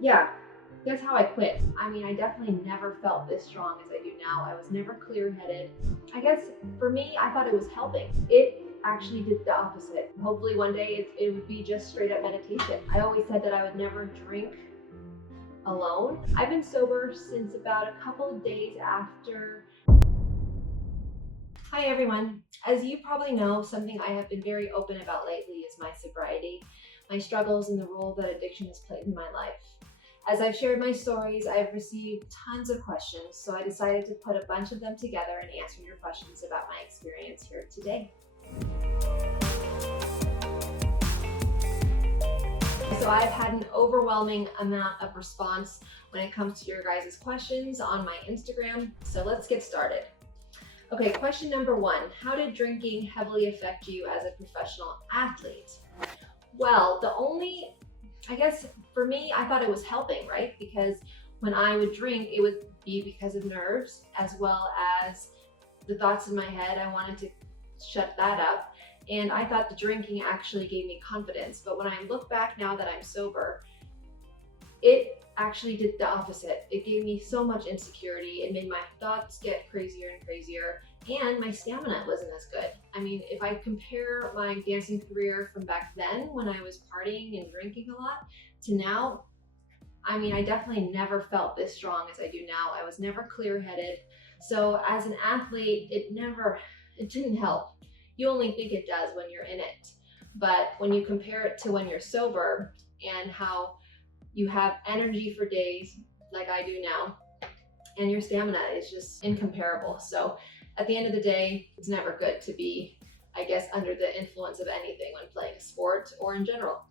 Yeah, guess how I quit? I mean, I definitely never felt this strong as I do now. I was never clear-headed. I guess for me, I thought it was helping. It actually did the opposite. Hopefully one day it would be just straight up meditation. I always said that I would never drink alone. I've been sober since about a couple of days after. Hi everyone. As you probably know, something I have been very open about lately is my sobriety, my struggles, and the role that addiction has played in my life. As I've shared my stories, I've received tons of questions, so I decided to put a bunch of them together and answer your questions about my experience here today. So I've had an overwhelming amount of response when it comes to your guys' questions on my Instagram, so let's get started. Okay, question number one, how did drinking heavily affect you as a professional athlete? Well, I guess for me, I thought it was helping, right? Because when I would drink, it would be because of nerves as well as the thoughts in my head. I wanted to shut that up. And I thought the drinking actually gave me confidence. But when I look back now that I'm sober, it actually did the opposite. It gave me so much insecurity. It made my thoughts get crazier and crazier, and my stamina wasn't as good. I mean, if I compare my dancing career from back then when I was partying and drinking a lot to now, I mean, I definitely never felt this strong as I do now. I was never clear-headed. So as an athlete, it didn't help. You only think it does when you're in it. But when you compare it to when you're sober and how you have energy for days like I do now, and your stamina is just incomparable. So at the end of the day, it's never good to be, I guess, under the influence of anything when playing a sport or in general.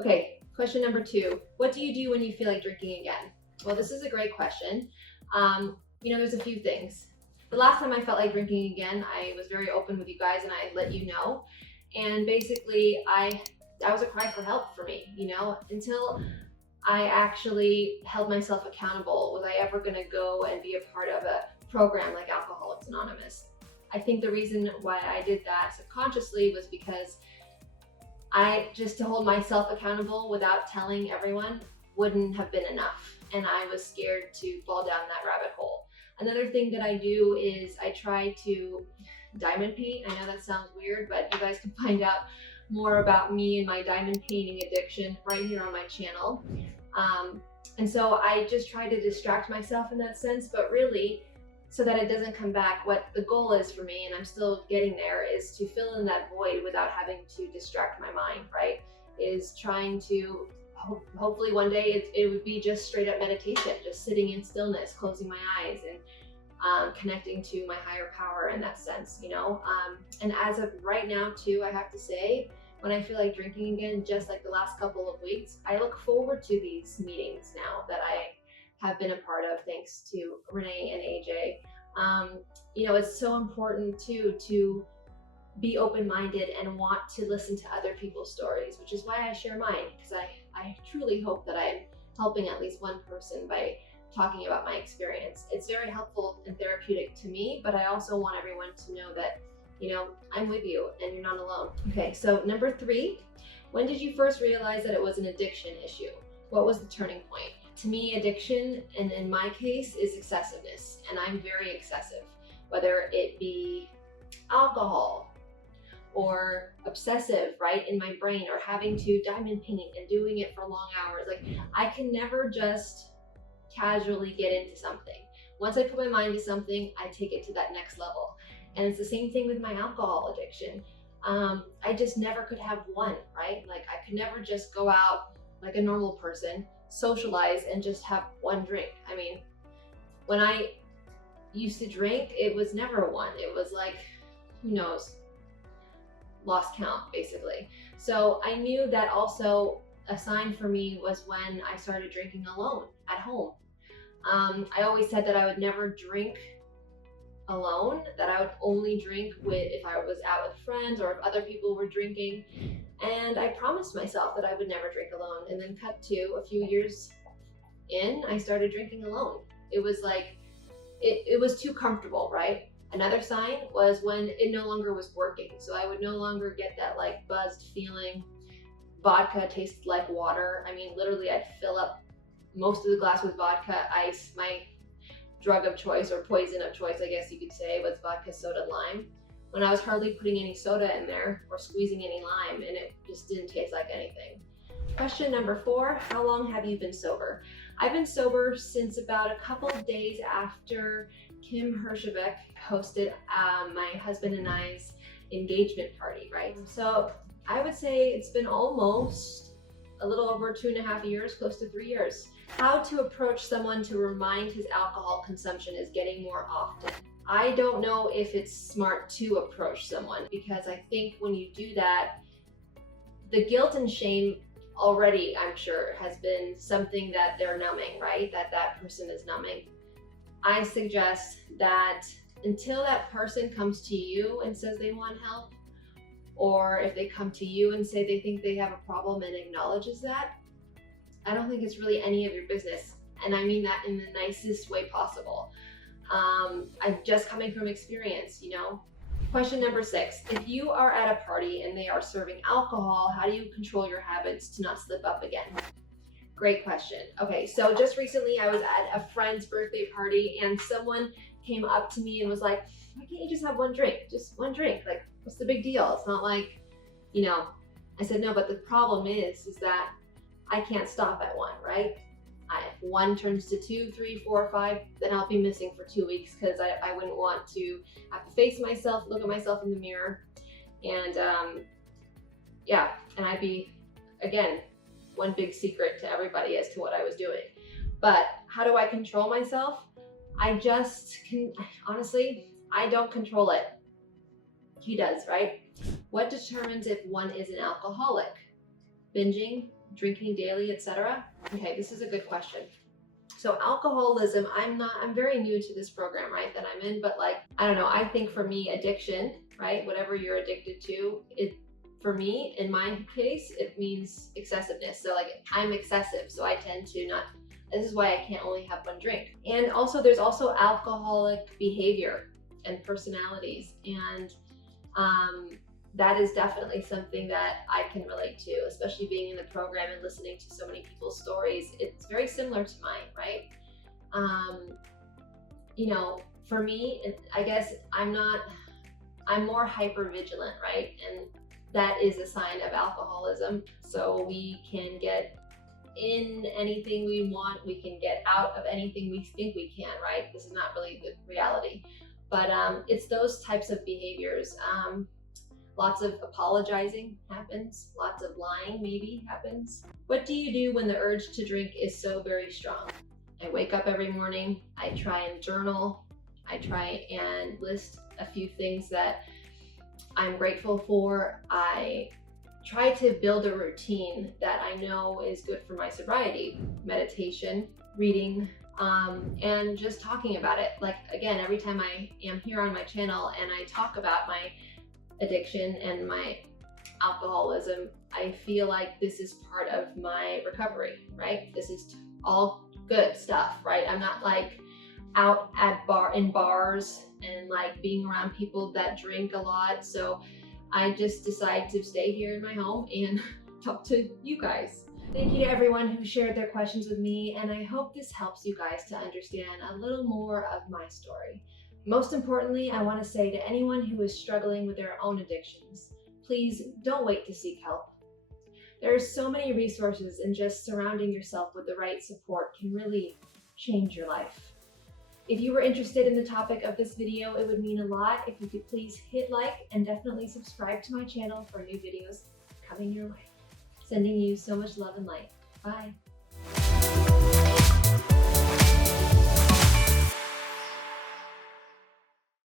Okay, question number two, what do you do when you feel like drinking again? Well, this is a great question. There's a few things. The last time I felt like drinking again, I was very open with you guys and I let you know. And basically, that was a cry for help for me, until I actually held myself accountable. Was I ever gonna go and be a part of a program like Alcoholics Anonymous? I think the reason why I did that subconsciously was because to hold myself accountable without telling everyone wouldn't have been enough. And I was scared to fall down that rabbit hole. Another thing that I do is I try to diamond paint. I know that sounds weird, but you guys can find out more about me and my diamond painting addiction right here on my channel. And so I just try to distract myself in that sense, but really, so that it doesn't come back, what the goal is for me, and I'm still getting there, is to fill in that void without having to distract my mind, right? Is trying to, hopefully one day it would be just straight up meditation, just sitting in stillness, closing my eyes, and connecting to my higher power in that sense, and as of right now too, I have to say, when I feel like drinking again, just like the last couple of weeks, I look forward to these meetings now that I have been a part of, thanks to Renee and AJ. It's so important too to be open-minded and want to listen to other people's stories, which is why I share mine, because I truly hope that I'm helping at least one person by talking about my experience. It's very helpful and therapeutic to me, but I also want everyone to know that, I'm with you and you're not alone. Okay, so number three, when did you first realize that it was an addiction issue? What was the turning point? To me, addiction, and in my case, is excessiveness, and I'm very excessive, whether it be alcohol or obsessive, right, in my brain, or having to diamond paint and doing it for long hours. Like, I can never just casually get into something. Once I put my mind to something, I take it to that next level. And it's the same thing with my alcohol addiction. I just never could have one, right? Like, I could never just go out like a normal person, socialize, and just have one drink. I mean, when I used to drink, it was never one. It was like, who knows, lost count, basically. So I knew that also a sign for me was when I started drinking alone at home. I always said that I would never drink alone, that I would only drink if I was out with friends or if other people were drinking. And I promised myself that I would never drink alone. And then cut to a few years in, I started drinking alone. It was like, it was too comfortable, right? Another sign was when it no longer was working. So I would no longer get that like buzzed feeling vodka tasted like water. I mean, literally I'd fill up most of the glass with vodka, ice. My drug of choice, or poison of choice, I guess you could say, was vodka, soda, lime, when I was hardly putting any soda in there or squeezing any lime, and it just didn't taste like anything. Question number 4, how long have you been sober? I've been sober since about a couple of days after Kim Hershevek hosted my husband and I's engagement party, right? So I would say it's been almost a little over 2.5 years, close to 3 years. How to approach someone to remind his alcohol consumption is getting more often. I don't know if it's smart to approach someone, because I think when you do that, the guilt and shame already, I'm sure, has been something that they're numbing, right? That person is numbing. I suggest that until that person comes to you and says they want help, or if they come to you and say they think they have a problem and acknowledges that, I don't think it's really any of your business. And I mean that in the nicest way possible. I'm just coming from experience, you know. Question number 6, if you are at a party and they are serving alcohol, how do you control your habits to not slip up again? Great question. Okay, so just recently I was at a friend's birthday party and someone came up to me and was like, why can't you just have one drink? Just one drink. Like, what's the big deal? It's not like, you know. I said, no, but the problem is that I can't stop at one, right? If one turns to 2, 3, 4, 5, then I'll be missing for 2 weeks, because I wouldn't want to have to face myself, look at myself in the mirror, and yeah, and I'd be, again, one big secret to everybody as to what I was doing. But how do I control myself? I just can, honestly, I don't control it. He does, right? What determines if one is an alcoholic? Binging, drinking daily, etc.? Okay, this is a good question. So alcoholism, I'm very new to this program, right, that I'm in, but like, I don't know, I think for me, addiction, right, whatever you're addicted to, for me, in my case, it means excessiveness. So like, I'm excessive, so I tend to not, this is why I can't only have one drink. And also, there's also alcoholic behavior and personalities, and that is definitely something that I can relate to, especially being in the program and listening to so many people's stories. It's very similar to mine, right? You know, for me, I guess I'm more hyper vigilant, right? And that is a sign of alcoholism. So we can get in anything we want, we can get out of anything we think we can, right? This is not really the reality, but it's those types of behaviors. Lots of apologizing happens, lots of lying maybe happens. What do you do when the urge to drink is so very strong? I wake up every morning, I try and journal, I try and list a few things that I'm grateful for. I try to build a routine that I know is good for my sobriety. Meditation, reading, and just talking about it. Like, again, every time I am here on my channel and I talk about my addiction and my alcoholism, I feel like this is part of my recovery, right? This is all good stuff, right? I'm not like out at in bars and like being around people that drink a lot. So I just decide to stay here in my home and talk to you guys. Thank you to everyone who shared their questions with me, and I hope this helps you guys to understand a little more of my story. Most importantly, I want to say to anyone who is struggling with their own addictions, please don't wait to seek help. There are so many resources, and just surrounding yourself with the right support can really change your life. If you were interested in the topic of this video, it would mean a lot if you could please hit like and definitely subscribe to my channel for new videos coming your way. Sending you so much love and light. Bye.